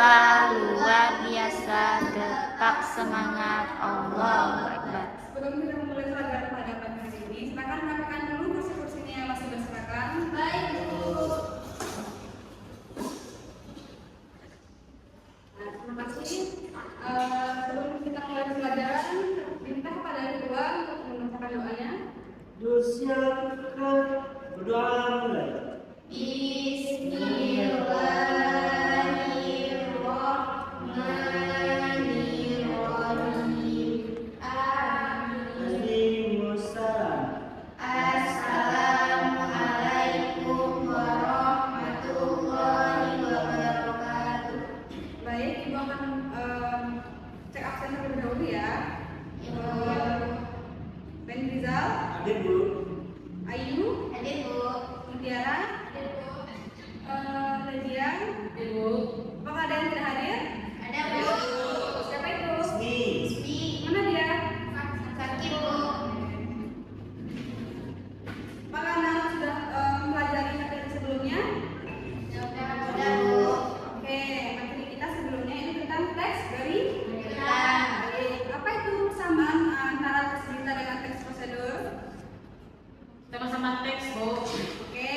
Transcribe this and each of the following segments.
Wah, luar biasa, tetap semangat. Allahu Akbar. Sebelum kita memulai pelajaran pada pagi hari ini, silakan rapikan dulu kursi-kursinya yang masih berserakan. Baik, Bu. Nah, terima kasih. Sebelum kita mulai pelajaran, diminta kepada kedua untuk membacakan doanya. Disiapkan berdoa mulai. Bismillahirrahmanirrahim. Amin. Waalaikumsalam. Assalamualaikum warahmatullahi wabarakatuh. Baik, Ibu akan cek absen terlebih dahulu ya. Ben Rizal, Hadir, Bu. Ayu, Hadir, Bu. Mutiara, Hadir, Bu. Nadia, apakah ada yang tidak hadir? Ada, Bu. Siapa itu? Ismi. Ismi. Mana dia? Sakit, Bu. Apakah anak sudah mempelajari materi sebelumnya? Sudah, Bu. Oke, materi kita sebelumnya ini tentang teks dari Berita. Baik, apa itu persamaan antara teks berita dengan teks prosedur? Sama-sama teks, Bu. Oke,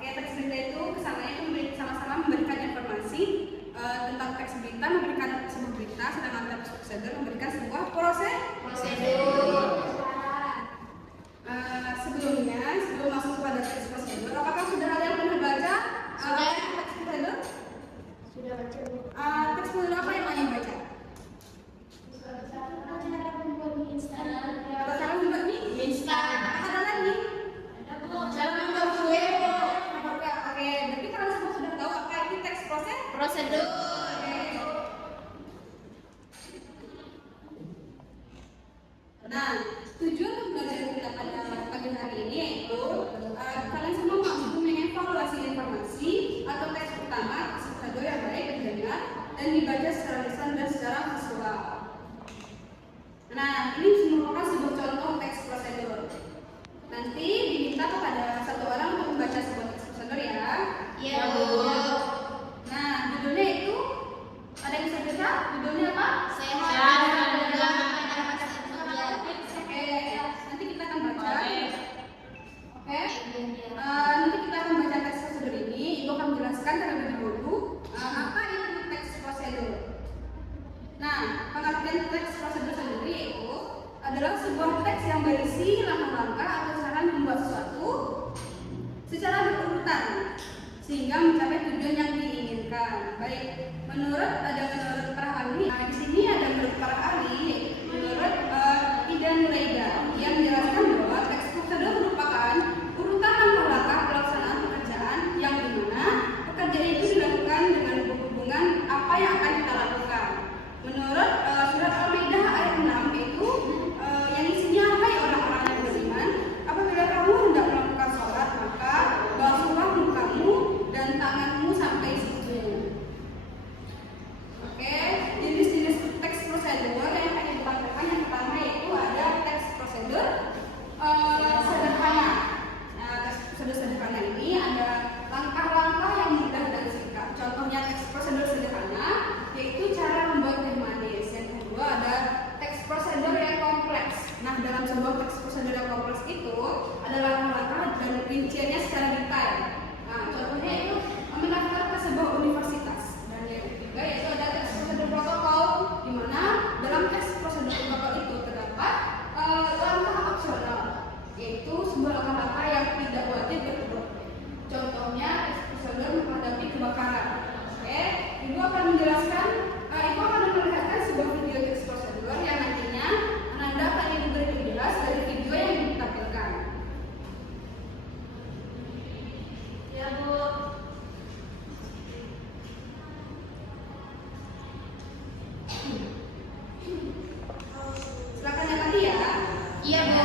teks berita itu kesamaannya itu sama-sama memberikan informasi tentang teks berita, memberikan sebuah berita, sedangkan teks prosedur memberikan sebuah Prosedur. sebelum masuk kepada teks prosedur, apakah sudah ada yang pernah baca Sudah. teks prosedur? Sudah baca, Bu. Teks prosedur apa yang ingin baca? Cara membuat mie instan. Atau cara membuat mie? Instan. Ada lagi? Ada, Bu. Cara membuat kue, Bu. Oke, berarti kalian semua sudah tahu apa itu teks prosedur? Prosedur. Nah, tujuan pembelajaran kita pada pagi hari ini yaitu kalian semua mampu mengevaluasi informasi atau teks utama, teks prosedur yang baik didengar dan dibaca secara lisan dan secara visual. Nah, ini merupakan sebuah contoh teks prosedur. Nanti diminta kepada satu orang untuk membaca sebuah teks prosedur ya. Iya, Bu. Nah, judulnya itu ada yang bisa baca? Judulnya apa? Sehat dan mudah pada masa kerja. Oke, nanti kita akan baca. Oke, Iya. nanti kita akan baca teks prosedur ini. Ibu akan menjelaskan terlebih dahulu apa itu teks prosedur. Nah, pengertian teks prosedur sendiri itu adalah sebuah teks yang berisi langkah-langkah atau cara membuat sesuatu secara berurutan sehingga mencapai tujuan yang diinginkan. Baik, menurut para ahli. Nah, di sini ada menurut para ahli, menurut Ida Nuraida yang menjelaskan bahwa teks prosedur merupakan urutan langkah-langkah pelaksanaan pekerjaan yang dimana pekerjaan itu dilakukan dengan berhubungan apa yang akan kita lakukan. Menurut surat Al-Maidah ayat 6 itu yang isinya hai orang-orang yang beriman, apabila kamu hendak melakukan sholat maka basuhlah mukamu dan tanganmu sampai siku. Oke, jenis-jenis teks prosedur yang akan dibanggakan yang pertama yaitu ada teks prosedur sederhana. Nah, teks prosedur sederhana ini ada langkah-langkah yang mudah dan singkat. Contohnya teks prosedur sederhana yaitu cara membuat teh manis. Yang kedua ada teks prosedur yang kompleks. Nah, dalam sebuah teks prosedur yang kompleks itu ada langkah-langkah dan rinciannya secara detail. Nah, contohnya itu mendaftar ke sebuah universitas. Dan yang ketiga yaitu ada teks prosedur protokol, di mana dalam teks prosedur protokol itu terdapat langkah opsional, yaitu sebuah langkah-langkah yang tidak wajib dilakukan. Contohnya teks prosedur menghadapi kebakaran. Oke, Ibu akan menjelaskan, Ibu akan memperlihatkan sebuah video teks prosedur yang nantinya Anda akan lebih jelas dari video yang ditampilkan. Ya, Bu. Silakan yang tadi ya. Iya, Bu.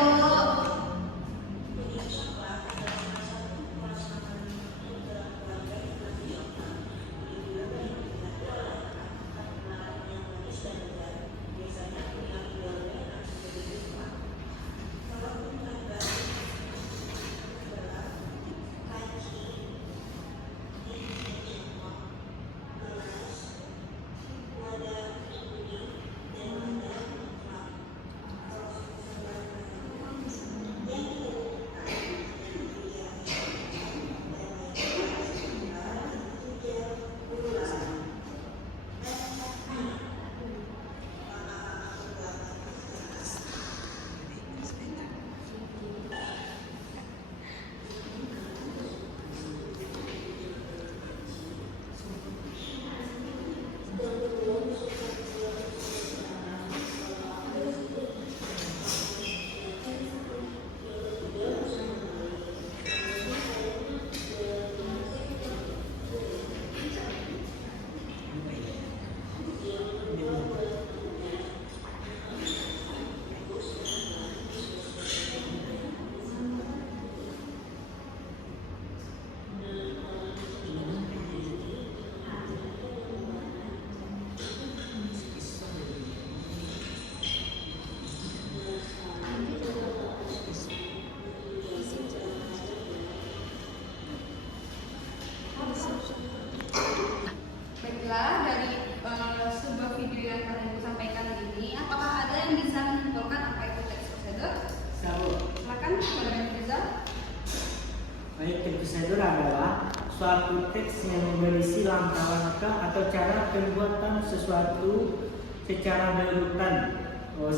prosedur adalah suatu teks yang berisi langkah-langkah atau cara pembuatan sesuatu secara berurutan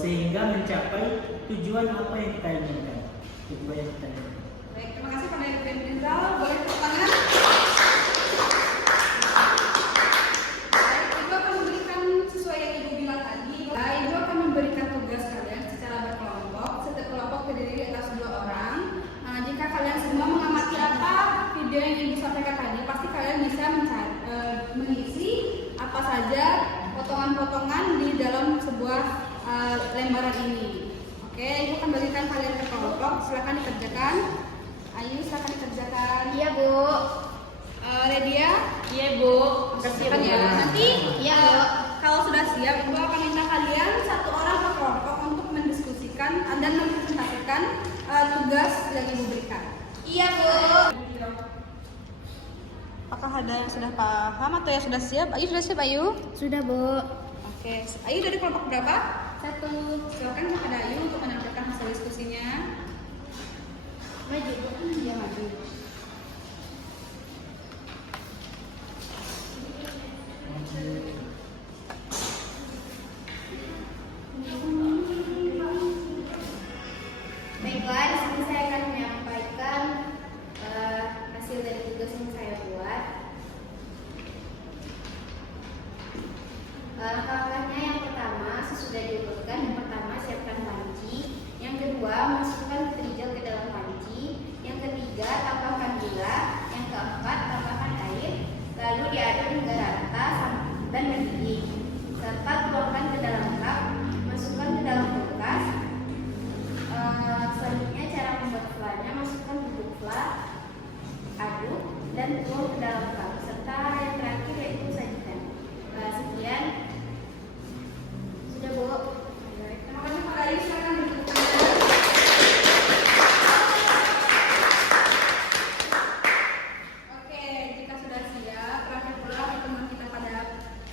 sehingga mencapai tujuan apa yang kita inginkan. Baik, terima kasih pada Ibu Rizal. Boleh tepuk tangan. Baik, Ibu akan memberikan sesuai yang Ibu bilang tadi. Ibu akan memberikan tugas kalian secara berkelompok. Setiap kelompok terdiri atas 2 orang. Jika kalian semua mengamati apa video yang Ibu sampaikan tadi, pasti kalian bisa mengisi apa saja potongan-potongan di dalam sebuah lembaran ini. Oke, Ibu akan berikan kalian ke kelompok. Silakan dikerjakan. Ayu, silakan dikerjakan. Iya, Bu. Redia, Iya Bu. kerjakan ya. Nanti Iya, Bu. kalau sudah siap, Ibu akan minta kalian 1 orang per kelompok untuk mendiskusikan dan mempresentasikan tugas yang Ibu berikan. Iya, Bu. Apakah ada yang sudah paham atau yang sudah siap? Ayu sudah siap, Ayu? Sudah, Bu. Oke, Ayu dari kelompok berapa? 1. Silakan kepada Ayu untuk menampilkan hasil diskusinya. Maju, Bu. Iya, maju. Baiklah, di sini saya akan menyampaikan hasil dari tugas yang saya buat. Langkah-langkahnya yang pertama, sesudah diurutkan, yang pertama siapkan panci, yang kedua masukkan kerijal ke dalam panci, yang ketiga tambahkan gula, yang keempat tambahkan air, lalu diaduk hingga rata dan mendidih, serta tuangkan ke dalam cup, masukkan ke dalam kulkas. Selanjutnya cara membuat flanya, masukkan bubuk fla, aduk dan tuang ke dalam cup, serta yang terakhir yaitu sajikan. Sekian. Sudah, Bu. Baik, terima kasih kepada Ayu. Silakan bertepuk tangan. Oke, jika sudah siap, terakhir pula pertemuan kita pada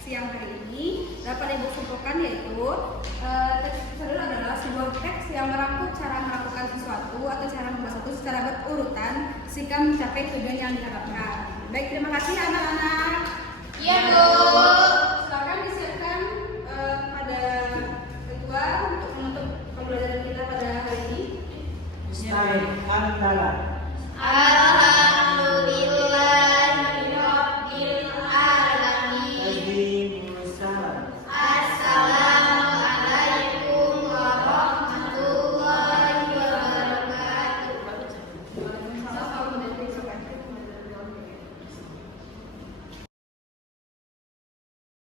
siang hari ini dapat Ibu simpulkan yaitu teks prosedur adalah sebuah teks yang merangkum cara melakukan sesuatu atau cara membuat sesuatu secara berurutan sehingga mencapai tujuan yang diharapkan. Baik, terima kasih anak-anak. Iya, Bu. Silakan disiapkan pada ketua untuk menutup pembelajaran kita pada hari ini. Stay antara